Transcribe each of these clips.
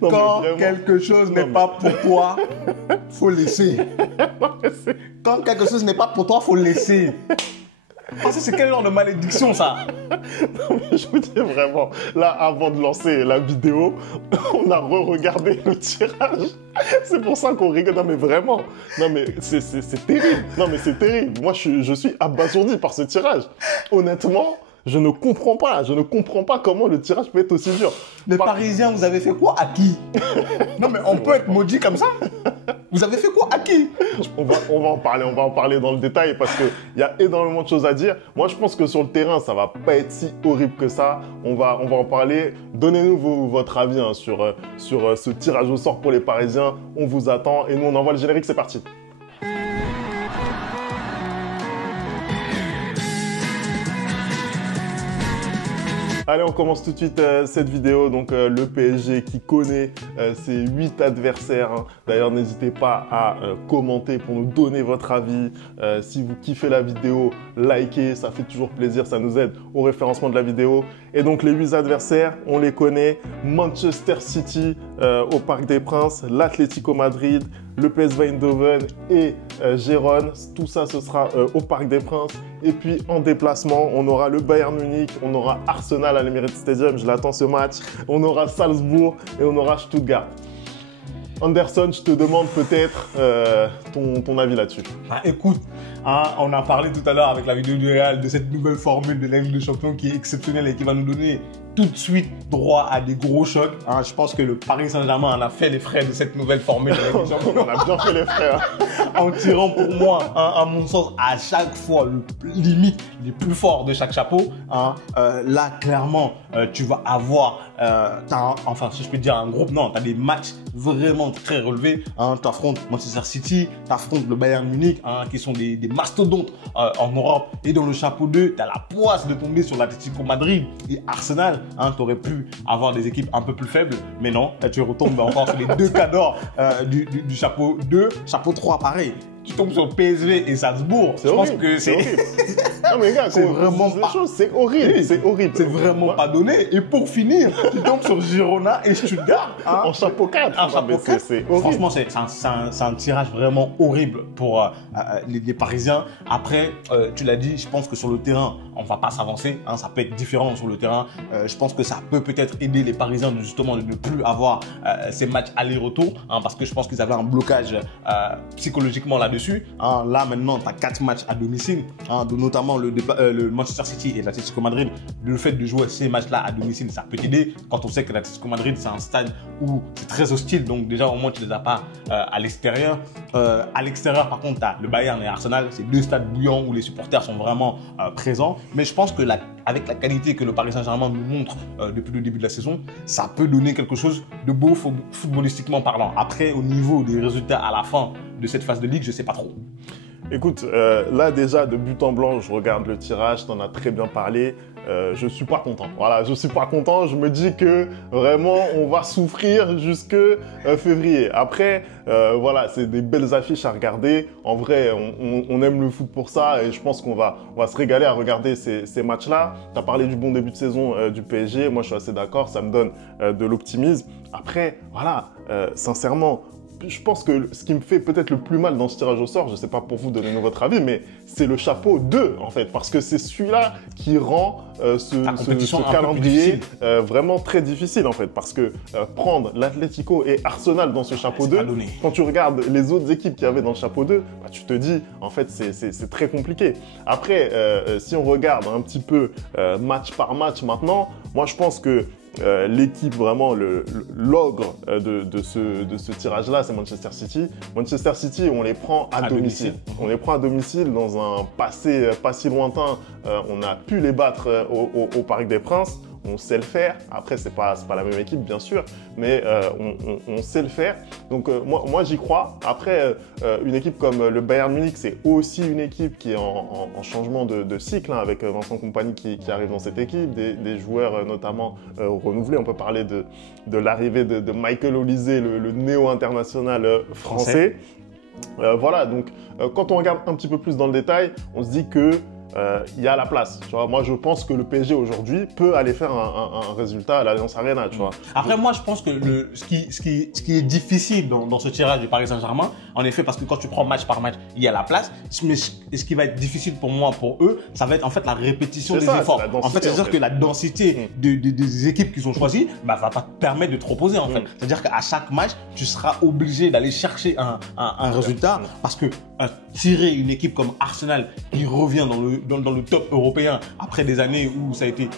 Non, Quand mais vraiment. quelque chose n'est pas pour toi, faut laisser. Quand quelque chose n'est pas pour toi, faut laisser. Ah, ça, c'est quel genre de malédiction, ça? Non, mais je vous dis vraiment, là, avant de lancer la vidéo, on a re-regardé le tirage. C'est pour ça qu'on rigole. Non, mais vraiment. Non, mais c'est terrible. Non, mais c'est terrible. Moi, je suis abasourdi par ce tirage. Honnêtement, je ne comprends pas. Je ne comprends pas comment le tirage peut être aussi dur. Les Parisiens, vous avez fait quoi à qui? Non, mais on peut être maudit comme ça? Vous avez fait quoi à qui? On va en parler dans le détail parce qu'il y a énormément de choses à dire. Moi, je pense que sur le terrain, ça va pas être si horrible que ça. On va en parler. Donnez-nous votre avis hein, sur ce tirage au sort pour les Parisiens. On vous attend et nous, on envoie le générique. C'est parti. Allez, on commence tout de suite cette vidéo. Donc, le PSG qui connaît ses 8 adversaires. Hein. D'ailleurs, n'hésitez pas à commenter pour nous donner votre avis. Si vous kiffez la vidéo, likez, ça fait toujours plaisir. Ça nous aide au référencement de la vidéo. Et donc, les 8 adversaires, on les connaît. Manchester City au Parc des Princes, l'Atlético Madrid, le PSV Eindhoven et Gérone. Tout ça, ce sera au Parc des Princes. Et puis, en déplacement, on aura le Bayern Munich, on aura Arsenal à l'Emirates Stadium. Je l'attends ce match. On aura Salzbourg et on aura Stuttgart. Anderson, je te demande peut-être ton avis là-dessus. Bah, écoute, hein, on a parlé tout à l'heure avec la vidéo du Real de cette nouvelle formule de la Ligue des Champions qui est exceptionnelle et qui va nous donner tout de suite droit à des gros chocs. Hein, je pense que le Paris Saint-Germain en a fait les frais de cette nouvelle formule de la Ligue des Champions. On a bien fait les frères. En tirant pour moi, hein, à mon sens, à chaque fois, limite les plus forts de chaque chapeau. Hein, là, clairement, tu vas avoir, enfin, si je peux dire un groupe, non, tu as des matchs vraiment très relevés. Hein, tu affrontes Manchester City, tu affrontes le Bayern Munich, hein, qui sont des mastodontes en Europe. Et dans le chapeau 2, tu as la poisse de tomber sur l'Atlético Madrid et Arsenal. Hein, tu aurais pu avoir des équipes un peu plus faibles, mais non, tu retombes encore sur les deux cadors du chapeau 2, chapeau 3, pareil. Tu tombes sur PSV et Salzbourg. Je pense que c'est horrible. Non mais gars, c'est vraiment pas... C'est horrible, oui, c'est horrible. C'est vraiment pas donné. Et pour finir, tu tombes sur Girona et Stuttgart. Hein, en chapeau 4. En chapeau 4. Franchement, c'est un tirage vraiment horrible pour les Parisiens. Après, tu l'as dit, je pense que sur le terrain, on va pas s'avancer. Hein, ça peut être différent sur le terrain. Je pense que ça peut peut-être aider les Parisiens justement de ne plus avoir ces matchs aller-retour. Hein, parce que je pense qu'ils avaient un blocage psychologiquement là-dessus. Hein, là, maintenant, tu as 4 matchs à domicile, hein, notamment le Manchester City et l'Atlético Madrid. Le fait de jouer ces matchs-là à domicile, ça peut t'aider. Quand on sait que l'Atlético Madrid, c'est un stade où c'est très hostile, donc déjà, au moins, tu ne les as pas à l'extérieur. À l'extérieur, par contre, tu as le Bayern et Arsenal. C'est deux stades bouillants où les supporters sont vraiment présents. Mais je pense que avec la qualité que le Paris Saint-Germain nous montre depuis le début de la saison, ça peut donner quelque chose de beau footballistiquement parlant. Après, au niveau des résultats à la fin de cette phase de ligue, je sais pas trop. Écoute, là déjà de but en blanc, je regarde le tirage, t'en as très bien parlé. Je suis pas content. Voilà, je suis pas content. Je me dis que vraiment on va souffrir jusque février. Après, voilà, c'est des belles affiches à regarder. En vrai, on aime le foot pour ça et je pense qu'on va se régaler à regarder ces matchs-là. Tu as parlé du bon début de saison du PSG. Moi, je suis assez d'accord. Ça me donne de l'optimisme. Après, voilà, sincèrement, je pense que ce qui me fait peut-être le plus mal dans ce tirage au sort, je ne sais pas pour vous, donnez-nous votre avis, mais c'est le chapeau 2 en fait, parce que c'est celui-là qui rend ce calendrier vraiment très difficile en fait, parce que prendre l'Atlético et Arsenal dans ce chapeau 2, quand tu regardes les autres équipes qu'il y avait dans le chapeau 2, bah, tu te dis en fait c'est très compliqué. Après, si on regarde un petit peu match par match maintenant, moi je pense que l'équipe vraiment, l'ogre de ce tirage-là, c'est Manchester City. Manchester City, on les prend à domicile. On les prend à domicile dans un passé pas si lointain. On a pu les battre au Parc des Princes. On sait le faire. Après, c'est pas la même équipe, bien sûr, mais on sait le faire. Donc, moi j'y crois. Après, une équipe comme le Bayern Munich, c'est aussi une équipe qui est en changement de cycle, hein, avec Vincent Kompany qui arrive dans cette équipe, des joueurs notamment renouvelés. On peut parler de l'arrivée de Michael Olise, le néo-international français. Voilà, donc quand on regarde un petit peu plus dans le détail, on se dit que il y a la place. Tu vois, moi, je pense que le PSG aujourd'hui peut aller faire un résultat à l'Allianz Arena. Tu vois. Après, moi, je pense que ce qui est difficile dans ce tirage du Paris Saint-Germain, en effet, parce que quand tu prends match par match, il y a la place. Mais ce qui va être difficile pour moi, pour eux, ça va être en fait la répétition des efforts. En fait, c'est-à-dire que la densité des équipes qui sont choisies va pas te permettre de te reposer. En fait, c'est-à-dire qu'à chaque match, tu seras obligé d'aller chercher un résultat parce que tirer une équipe comme Arsenal qui revient dans le top européen après des années où ça a été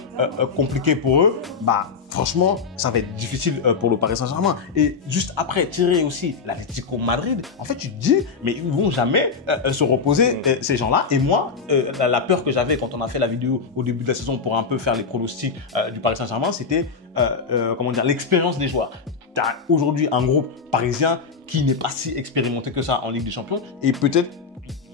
compliqué pour eux, bah franchement, ça va être difficile pour le Paris Saint-Germain. Et juste après, tirer aussi l'Atlético Madrid, en fait, tu te dis, mais ils ne vont jamais se reposer, ces gens-là. Et moi, la peur que j'avais quand on a fait la vidéo au début de la saison pour un peu faire les pronostics du Paris Saint-Germain, c'était, comment dire, l'expérience des joueurs. Tu as aujourd'hui un groupe parisien qui n'est pas si expérimenté que ça en Ligue des Champions. Et peut-être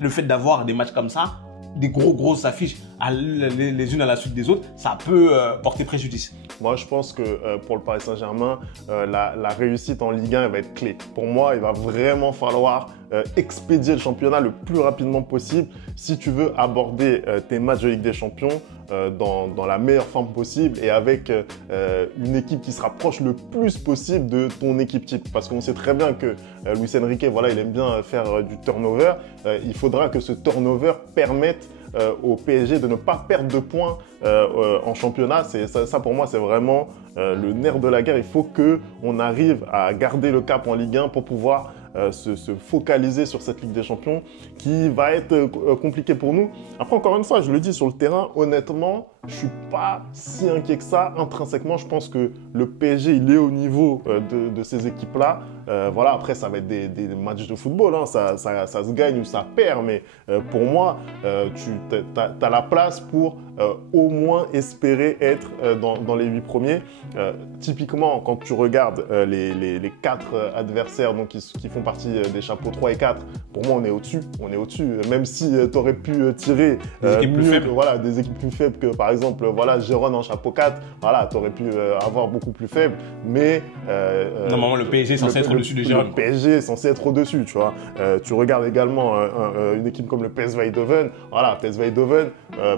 le fait d'avoir des matchs comme ça, des grosses affiches les unes à la suite des autres, ça peut porter préjudice. Moi, je pense que pour le Paris Saint-Germain, la réussite en Ligue 1 elle va être clé. Pour moi, il va vraiment falloir expédier le championnat le plus rapidement possible si tu veux aborder tes matchs de Ligue des Champions dans la meilleure forme possible et avec une équipe qui se rapproche le plus possible de ton équipe type. Parce qu'on sait très bien que Luis Enrique, voilà, il aime bien faire du turnover. Il faudra que ce turnover permette au PSG de ne pas perdre de points en championnat. Ça pour moi, c'est vraiment le nerf de la guerre. Il faut qu'on arrive à garder le cap en Ligue 1 pour pouvoir se focaliser sur cette Ligue des Champions qui va être compliquée pour nous. Après, encore une fois, je le dis, sur le terrain, honnêtement, je ne suis pas si inquiet que ça. Intrinsèquement, je pense que le PSG, il est au niveau de ces équipes-là. Voilà, après, ça va être des matchs de football. Hein. Ça se gagne ou ça perd. Mais pour moi, tu as la place pour au moins espérer être dans les 8 premiers. Typiquement, quand tu regardes les 4 adversaires donc, qui font partie des chapeaux 3 et 4, pour moi, on est au-dessus. On est au-dessus. Même si tu aurais pu tirer des équipes plus faibles. Voilà, des équipes plus faibles que, par exemple, voilà, Gérone en chapeau 4, voilà, tu aurais pu avoir beaucoup plus faible. Mais normalement, le PSG est censé être au-dessus de Gérone. Le PSG est censé être au-dessus, tu vois. Tu regardes également une équipe comme le PSV Eindhoven. Voilà, PSV Eindhoven,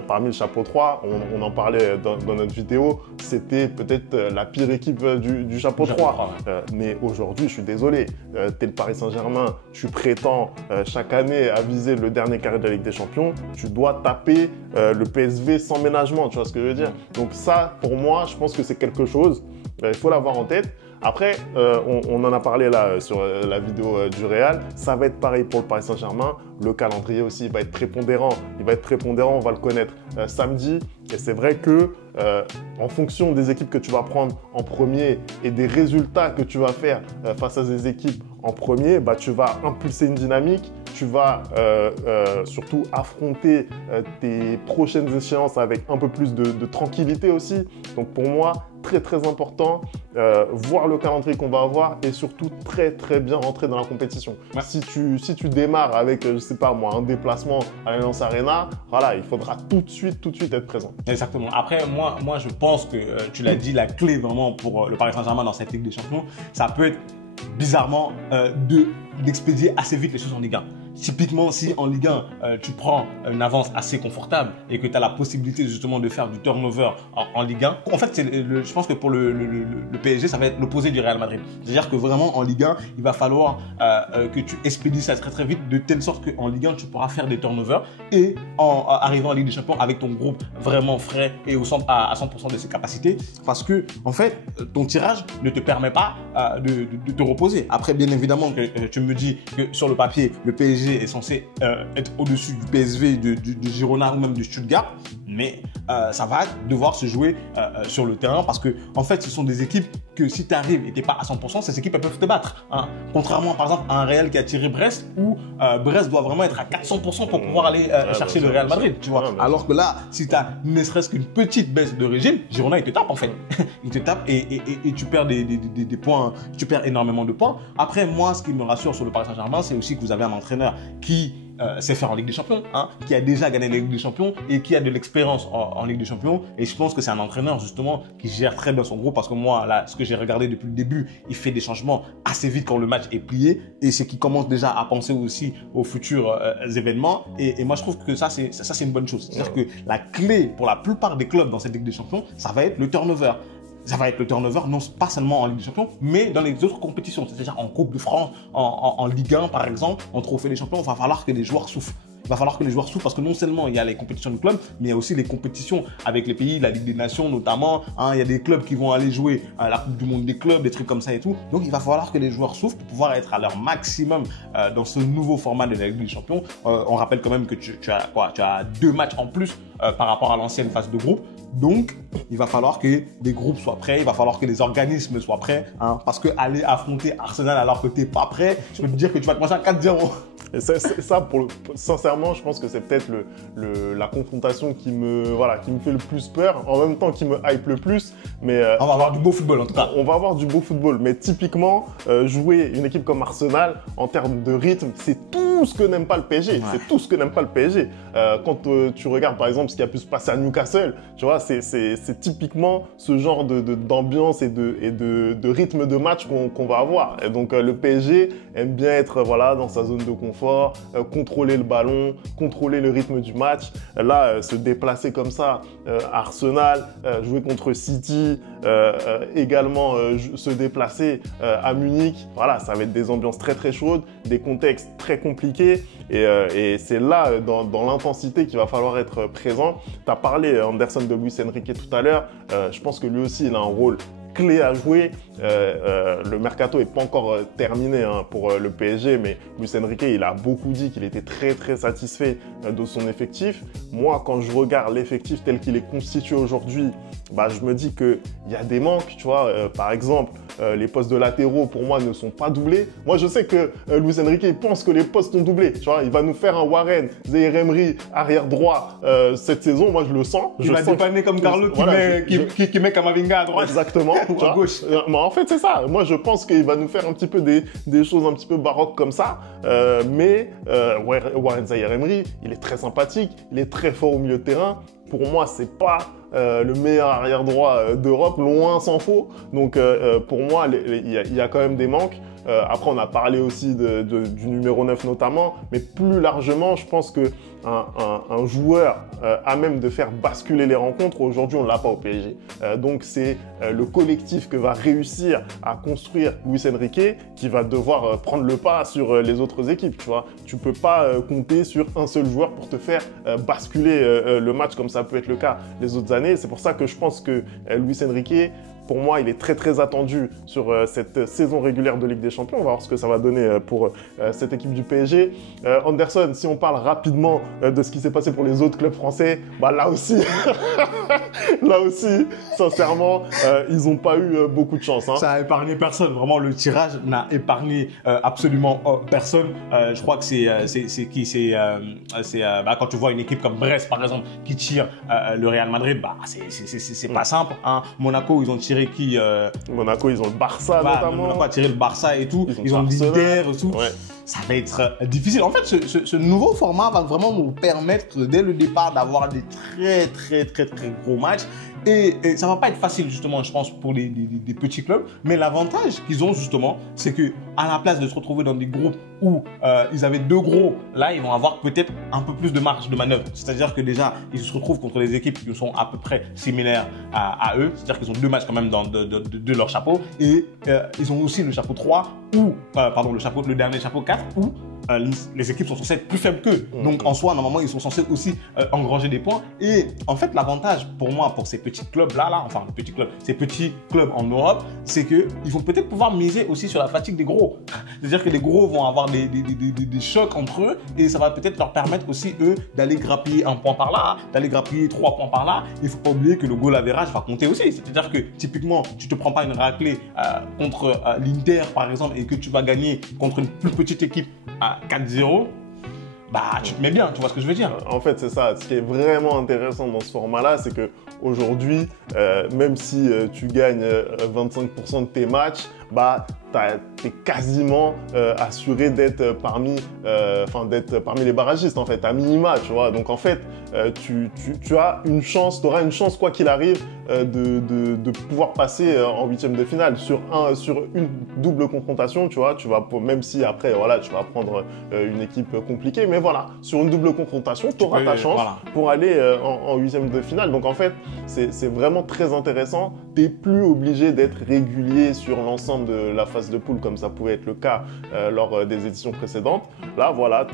parmi le chapeau 3, on en parlait dans notre vidéo, c'était peut-être la pire équipe du chapeau 3. Mais aujourd'hui, je suis désolé, tu es le Paris Saint-Germain, tu prétends chaque année à viser le dernier carré de la Ligue des Champions, tu dois taper le PSV sans ménagement, tu vois ce que je veux dire. Donc ça, pour moi, je pense que c'est quelque chose, il faut l'avoir en tête. Après, on en a parlé là sur la vidéo du Real, ça va être pareil pour le Paris Saint-Germain. Le calendrier aussi va être prépondérant. Il va être prépondérant, on va le connaître samedi. Et c'est vrai que en fonction des équipes que tu vas prendre en premier et des résultats que tu vas faire face à ces équipes en premier, bah, tu vas impulser une dynamique. Tu vas surtout affronter tes prochaines échéances avec un peu plus de tranquillité aussi. Donc pour moi, très très important, voir le calendrier qu'on va avoir et surtout très très bien rentrer dans la compétition. Ouais. Si tu démarres avec, je sais pas moi, un déplacement à l'Allianz Arena, voilà, il faudra tout de suite être présent. Exactement. Après, moi je pense que tu l'as dit, la clé vraiment pour le Paris Saint-Germain dans cette Ligue des Champions, ça peut être bizarrement d'expédier assez vite les choses en Ligue 1. Typiquement, si en Ligue 1, tu prends une avance assez confortable et que tu as la possibilité justement de faire du turnover en Ligue 1, en fait, je pense que pour le PSG, ça va être l'opposé du Real Madrid. C'est-à-dire que vraiment en Ligue 1, il va falloir que tu expédies ça très très vite de telle sorte qu'en Ligue 1, tu pourras faire des turnovers et arriver en Ligue des Champions avec ton groupe vraiment frais et à 100% de ses capacités parce que en fait, ton tirage ne te permet pas de te reposer. Après, bien évidemment, que tu me dis que sur le papier, le PSG est censé être au-dessus du PSV, de Girona ou même de Stuttgart, mais ça va devoir se jouer sur le terrain parce que en fait, ce sont des équipes que si tu arrives et tu n'es pas à 100%, ces équipes elles peuvent te battre. Hein. Contrairement par exemple à un Real qui a tiré Brest où Brest doit vraiment être à 400% pour pouvoir aller chercher le Real Madrid, tu vois. Alors que là, si tu as ne serait-ce qu'une petite baisse de régime, Girona il te tape en fait. Il te tape et tu perds des points, tu perds énormément de points. Après, moi, ce qui me rassure sur le Paris Saint-Germain, c'est aussi que vous avez un entraîneur qui sait faire en Ligue des Champions, hein, qui a déjà gagné la Ligue des Champions et qui a de l'expérience en Ligue des Champions. Et je pense que c'est un entraîneur justement qui gère très bien son groupe parce que moi, là, ce que j'ai regardé depuis le début, il fait des changements assez vite quand le match est plié et c'est qu'il commence déjà à penser aussi aux futurs événements. Et moi, je trouve que ça, c'est une bonne chose. C'est-à-dire que la clé pour la plupart des clubs dans cette Ligue des Champions, ça va être le turnover. Ça va être le turnover, non pas seulement en Ligue des Champions, mais dans les autres compétitions. C'est-à-dire en Coupe de France, en Ligue 1 par exemple, en Trophée des Champions, il va falloir que les joueurs souffrent. Il va falloir que les joueurs souffrent parce que non seulement il y a les compétitions du club, mais il y a aussi les compétitions avec les pays, la Ligue des Nations notamment. Hein, il y a des clubs qui vont aller jouer à la Coupe du Monde des clubs, des trucs comme ça et tout. Donc il va falloir que les joueurs souffrent pour pouvoir être à leur maximum dans ce nouveau format de la Ligue des Champions. On rappelle quand même que tu as 2 matchs en plus par rapport à l'ancienne phase de groupe. Donc, il va falloir que les groupes soient prêts, il va falloir que les organismes soient prêts, hein, parce que aller affronter Arsenal alors que tu n'es pas prêt, je peux te dire que tu vas te manger à 4-0. Et ça, sincèrement, je pense que c'est peut-être la confrontation qui me fait le plus peur, en même temps qui me hype le plus. Mais on va avoir du beau football en tout cas. On va avoir du beau football, mais typiquement, jouer une équipe comme Arsenal, en termes de rythme, c'est tout ce que n'aime pas le PSG. Ouais. C'est tout ce que n'aime pas le PSG. Quand tu regardes par exemple ce qui a pu se passer à Newcastle, tu vois, c'est typiquement ce genre d'ambiance et de rythme de match qu'on va avoir. Et donc le PSG aime bien être dans sa zone de confort, contrôler le ballon, contrôler le rythme du match. Là, se déplacer comme ça, Arsenal, jouer contre City, également se déplacer à Munich. Voilà, ça va être des ambiances très très chaudes, des contextes très compliqués. Et c'est là, dans l'intensité, qu'il va falloir être présent. Tu as parlé, Anderson, de Luis Enrique tout à l'heure. Je pense que lui aussi, il a un rôle clé à jouer. Le mercato n'est pas encore terminé pour le PSG, mais Luis Enrique, il a beaucoup dit qu'il était très très satisfait de son effectif. Moi, quand je regarde l'effectif tel qu'il est constitué aujourd'hui, je me dis qu'il y a des manques, tu vois. Par exemple, les postes de latéraux, pour moi, ne sont pas doublés. Moi, je sais que Luis Enrique pense que les postes sont doublés. Tu vois, il va nous faire un Warren, Zaïre Emery, arrière droit cette saison. Moi, je le sens. Il va dépanner comme Carlo qui met Kamavinga à droite. Exactement. Ou à gauche. En fait, c'est ça. Moi, je pense qu'il va nous faire un petit peu des choses un petit peu baroques comme ça. Mais Warren Zaïre Emery, il est très sympathique. Il est très fort au milieu de terrain. Pour moi, c'est pas le meilleur arrière droit d'Europe, loin s'en faut. Donc, pour moi, il y a quand même des manques. Après, on a parlé aussi du numéro 9 notamment, mais plus largement, je pense qu'un joueur à même de faire basculer les rencontres, aujourd'hui, on ne l'a pas au PSG. Donc, c'est le collectif que va réussir à construire Luis Enrique qui va devoir prendre le pas sur les autres équipes. Tu vois, tu peux pas compter sur un seul joueur pour te faire basculer le match comme ça peut être le cas les autres années. C'est pour ça que je pense que Luis Enrique, pour moi, il est très très attendu sur cette saison régulière de Ligue des Champions. On va voir ce que ça va donner pour cette équipe du PSG. Anderson, si on parle rapidement de ce qui s'est passé pour les autres clubs français, là aussi, sincèrement, ils n'ont pas eu beaucoup de chance. Ça a épargné personne. Vraiment, le tirage n'a épargné absolument personne. Je crois que quand tu vois une équipe comme Brest, par exemple, qui tire le Real Madrid, c'est pas simple. Monaco, ils ont tiré qui Monaco, ils ont le Barça notamment. Monaco a tiré le Barça et tout. Ils ont l'Inter et tout. Ouais. Ça va être difficile. En fait, ce nouveau format va vraiment nous permettre dès le départ d'avoir des très très très très gros matchs. Et ça va pas être facile justement, je pense, pour des petits clubs. Mais l'avantage qu'ils ont justement, c'est que à la place de se retrouver dans des groupes où ils avaient 2 gros, là ils vont avoir peut-être un peu plus de marge de manœuvre. C'est-à-dire que déjà ils se retrouvent contre des équipes qui sont à peu près similaires à eux. C'est-à-dire qu'ils ont 2 matchs quand même de leur chapeau. Et ils ont aussi le chapeau 3 ou le dernier chapeau 4 où les équipes sont censées être plus faibles qu'eux. Donc en soi, normalement, ils sont censés aussi engranger des points. Et en fait, l'avantage pour moi, pour ces petits clubs-là, ces petits clubs en Europe, c'est qu'ils vont peut-être pouvoir miser aussi sur la fatigue des gros. C'est-à-dire que les gros vont avoir des chocs entre eux et ça va peut-être leur permettre aussi, eux, d'aller grappiller 1 point par là, d'aller grappiller 3 points par là. Il ne faut pas oublier que le goal average va compter aussi. C'est-à-dire que typiquement, tu ne te prends pas une raclée contre l'Inter, par exemple, et que tu vas gagner contre une plus petite équipe à 4-0, tu te mets bien, tu vois ce que je veux dire. En fait, c'est ça. Ce qui est vraiment intéressant dans ce format-là, c'est qu'aujourd'hui, même si tu gagnes 25% de tes matchs, bah, t'es quasiment assuré d'être parmi les barragistes, en fait, à minima, tu vois. Donc, en fait, tu as une chance, tu auras une chance, quoi qu'il arrive, de pouvoir passer en huitième de finale. Sur une double confrontation, tu vois, même si après, voilà, tu vas prendre une équipe compliquée, mais voilà, sur une double confrontation, tu auras ta chance pour aller en huitième de finale. Donc, en fait, c'est vraiment très intéressant. T'es plus obligé d'être régulier sur l'ensemble de la phase de poule, comme ça pouvait être le cas lors des éditions précédentes. Là, voilà,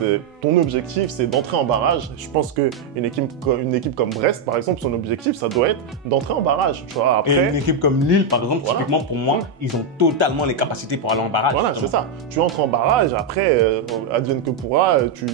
ton objectif, c'est d'entrer en barrage. Je pense qu'une équipe comme Brest, par exemple, son objectif, ça doit être d'entrer en barrage. Tu vois, après, et une équipe comme Lille, par exemple, voilà, typiquement pour moi, ils ont totalement les capacités pour aller en barrage. Voilà, c'est ça. Tu entres en barrage, après, advienne que pourra, tu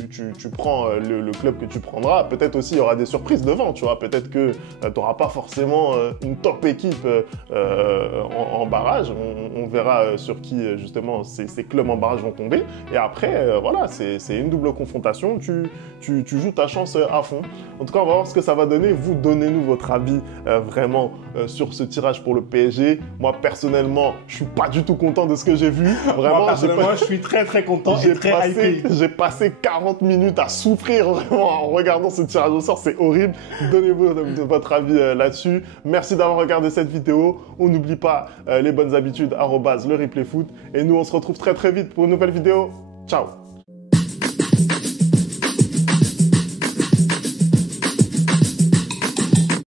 prends le club que tu prendras. Peut-être aussi, il y aura des surprises devant, tu vois. Peut-être que tu n'auras pas forcément une top équipe en barrage. On verra sur qui, justement, ces clubs en barrage vont tomber. Et après, voilà, c'est une double confrontation. Tu joues ta chance à fond. En tout cas, on va voir ce que ça va donner. Vous, donnez-nous votre avis vraiment sur ce tirage pour le PSG. Moi, personnellement, je suis pas du tout content de ce que j'ai vu. Vraiment, moi, personnellement, je suis très très content et très hypé. J'ai passé 40 minutes à souffrir vraiment en regardant ce tirage au sort. C'est horrible. Donnez-vous votre avis là-dessus. Merci d'avoir regardé cette vidéo. On n'oublie pas les bonnes habitudes, @le replay foot. Et nous, on se retrouve très très vite pour une nouvelle vidéo. Ciao!